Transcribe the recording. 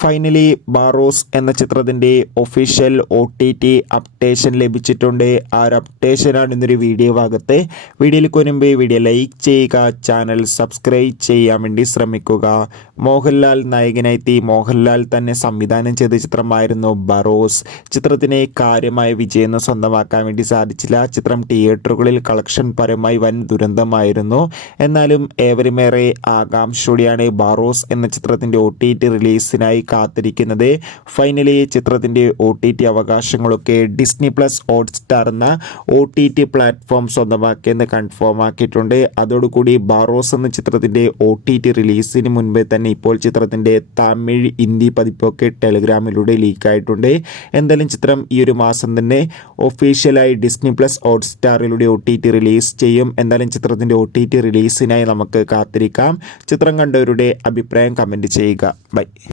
Finally Barroz എന്ന ചിത്രത്തിൻ്റെ official OTT updation ലഭിച്ചിട്ടുണ്ട്. ആ ഒരു അപ്ഡേഷനാണ് ഇന്നൊരു വീഡിയോ ഭാഗത്ത്. വീഡിയോയിൽ മുൻപ് വീഡിയോ ലൈക്ക് ചെയ്യുക, ചാനൽ സബ്സ്ക്രൈബ് ചെയ്യാൻ വേണ്ടി ശ്രമിക്കുക. മോഹൻലാൽ നായകനായി മോഹൻലാൽ തന്നെ സംവിധാനം ചെയ്ത ചിത്രമായിരുന്നു ബാറോസ്. ചിത്രത്തിന് കാര്യമായ വിജയം സ്വന്തമാക്കാൻ വേണ്ടി സാധിച്ചില്ല. ചിത്രം തിയേറ്ററുകളിൽ കളക്ഷൻ പരമായി വൻ ദുരന്തമായിരുന്നു. എന്നാലും ഏവരുമേറെ ആകാംക്ഷയോടെയാണ് ബാറോസ് എന്ന ചിത്രത്തിൻ്റെ OTT റിലീസിനായി കാത്തിരിക്കുന്നത്. ഫൈനലി ചിത്രത്തിൻ്റെ OTT അവകാശങ്ങളൊക്കെ ഡിസ്നി പ്ലസ് ഹോട്ട്സ്റ്റാർ എന്ന OTT പ്ലാറ്റ്ഫോം സ്വന്തമാക്കിയെന്ന് കൺഫേം ആക്കിയിട്ടുണ്ട്. അതോടുകൂടി ബാറോസ് എന്ന ചിത്രത്തിൻ്റെ OTT റിലീസിന് മുൻപേ തന്നെ ഇപ്പോൾ ചിത്രത്തിൻ്റെ തമിഴ് ഹിന്ദി പതിപ്പൊക്കെ ടെലിഗ്രാമിലൂടെ ലീക്കായിട്ടുണ്ട്. എന്തായാലും ചിത്രം ഈ ഒരു മാസം തന്നെ ഒഫീഷ്യലായി ഡിസ്നി പ്ലസ് ഹോട്ട്സ്റ്റാറിലൂടെ OTT റിലീസ് ചെയ്യും. എന്തായാലും ചിത്രത്തിൻ്റെ OTT റിലീസിനായി നമുക്ക് കാത്തിരിക്കാം. ചിത്രം കണ്ടവരുടെ അഭിപ്രായം കമൻറ്റ് ചെയ്യുക. ബൈ.